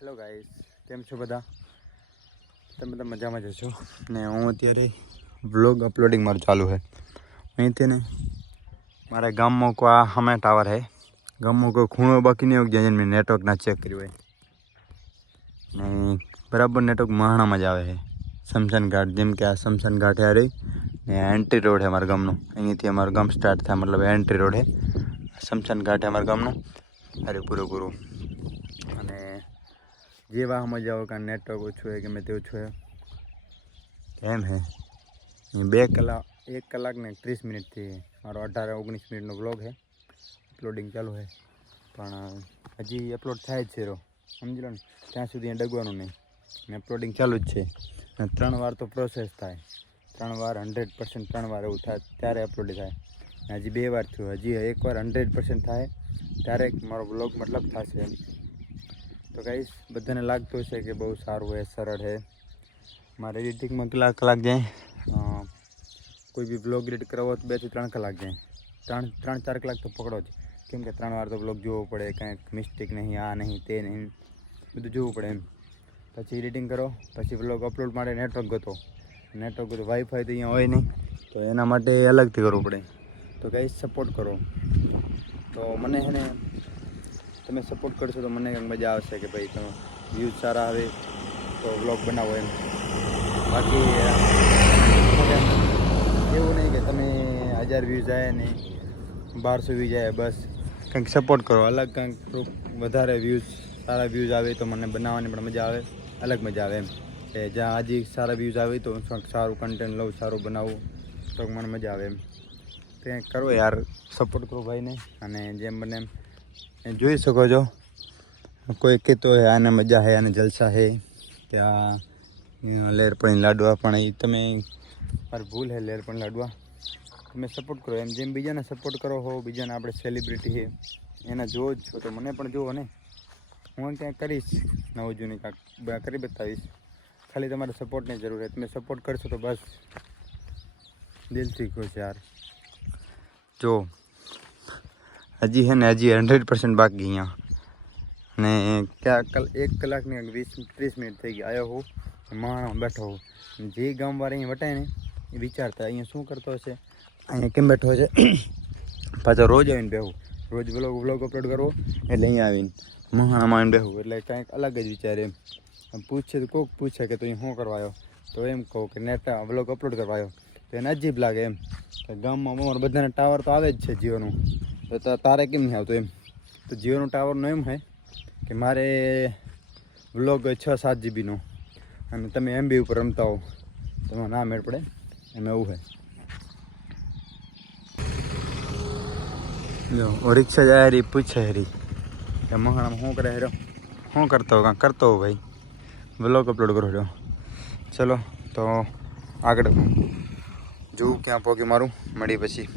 Hello guys, કેમ છો બધા? તમે બધા મજામાં જ છો ને? હું અત્યારે વ્લોગ અપલોડિંગ મારું ચાલુ છે અહીંથી ને. મારા ગામમાં કોઈ આ સામે ટાવર છે. ગામમાં કોઈ ખૂણો બાકી નહીં હોય જ્યાં મેં નેટવર્ક ના ચેક કર્યું હોય ને બરાબર નેટવર્ક મહાણામાં જ આવે છે. શમશાન ઘાટ, જેમ કે આ શમશાન ઘાટ આ રહી ને એન્ટ્રી રોડ છે અમારા ગામનો. અહીંથી અમારું ગામ સ્ટાર્ટ થાય, મતલબ એન્ટ્રી રોડ છે. શમશાન ઘાટ છે અમારા ગામનો. અરે પૂરું અને જે વાહમાં જાઓ કાં નેટવર્ક ઓછું હોય કે મેં તે ઓછું હોય એમ હે. 1 કલાક ને 30 મિનિટથી મારો 18-19 મિનિટનો વ્લોગ છે. અપલોડિંગ ચાલુ છે પણ હજી અપલોડ થાય જ છે. સમજી લો ને, ત્યાં સુધી ડગવાનું નહીં ને અપલોડિંગ ચાલુ જ છે. અને 3 વાર તો પ્રોસેસ થાય, 3 વાર 100%, 3 વાર એવું થાય ત્યારે અપલોડ થાય. હજી 2 વાર થયું, હજી 1 વાર 100% થાય ત્યારે મારો વ્લોગ મતલબ થશે. તો ગાઈસ, બધાને લાગતું હશે કે બહુ સારું છે, સરળ છે. મારે એડિટિંગમાં કેટલા કલાક જાય? કોઈ બી વ્લોગ એડિટ કરવો તો 2 થી 3 કલાક જાય. 3-4 કલાક તો પકડો જ, કેમ કે 3 વાર તો વ્લોગ જોવો પડે. કાંઈક મિસ્ટેક નહીં, આ નહીં તે નહીં, બધું જોવું પડે એમ. પછી એડિટિંગ કરો, પછી વ્લોગ અપલોડ માટે નેટવર્ક ગોતો. વાઈફાઈ તો અહીંયા હોય નહીં, તો એના માટે અલગથી કરવું પડે. તો ગાઈસ, સપોર્ટ કરો. તો મને છે ને, તમે સપોર્ટ કરશો તો મને કંઈક મજા આવશે કે ભાઈ તમે વ્યૂઝ સારા આવે તો વ્લોગ બનાવો એમ. બાકી એવું નહીં કે તમે 1000 વ્યૂઝ આવે ને 1200 વ્યૂઝ આવે, બસ કંઈક સપોર્ટ કરો. અલગ કંઈક વધારે વ્યૂઝ, સારા વ્યૂઝ આવે તો મને બનાવવાની પણ મજા આવે, અલગ મજા આવે એમ. કે જ્યાં હજી સારા વ્યૂઝ આવે તો સારું કન્ટેન્ટ લઉં, સારું બનાવું તો મને મજા આવે એમ. કંઈક કરો યાર, સપોર્ટ કરો ભાઈને. અને જેમ બને એમ જોઈ શકો છો, કોઈ કહેતો હોય આને મજા છે, આને જલસા છે, ત્યાં લેરપણી લાડવા, પણ એ તમે મારી ભૂલ છે. લેરપણી લાડવા તમે સપોર્ટ કરો એમ. જેમ બીજાને સપોર્ટ કરો હો, બીજાને આપણે સેલિબ્રિટી છે એના જોવો જ છો તો મને પણ જુઓ ને. હું ક્યાંક કરીશ નવું જૂની કાંઈક કરી બતાવીશ. ખાલી તમારે સપોર્ટની જરૂર છે. તમે સપોર્ટ કરશો તો બસ દિલથી ખુશ યાર. જો હજી છે ને, હજી 100% બાકી અહીંયા. અને ક્યાં 1 કલાકની 20-30 મિનિટ થઈ ગઈ. આવ્યો હું માણસ બેઠો હું. જે ગામવાળા અહીંયા વટાય ને એ વિચારતા અહીંયા શું કરતો હશે, અહીંયા કેમ બેઠો છે. પાછો રોજ આવીને બેહું, રોજ વ્લોગ અપલોડ કરવો એટલે અહીંયા આવીને મહાણામાં આવીને બેહું, એટલે કાંઈક અલગ જ વિચારે એમ. પૂછે તો કોઈક પૂછે કે તું શું કરવા આવ્યો, તો એમ કહું કે વ્લોગ અપલોડ કરવા આવ્યો. તો એને અજીબ લાગે એમ કે ગામમાં અમારે બધાને ટાવર તો આવે જ છે જીઓનું, તો તારે કેમ નહીં આવતું એમ. તો જીઓનું ટાવરનું એમ છે કે મારે વ્લોગ 6-7 જીબીનો અને તમે MB ઉપર રમતા હો તો એમાં ના મેળ પડે એમ, એવું છે. જો રિક્ષા જાય રહી, પૂછે હરી કે મહાણામાં શું કરે હેરો, શું કરતો હો? કાંઈ કરતો હો ભાઈ, વ્લોગ અપલોડ કરો છો. ચલો તો આગળ જોવું ક્યાં પહોંચ્યું મારું, મળી પછી.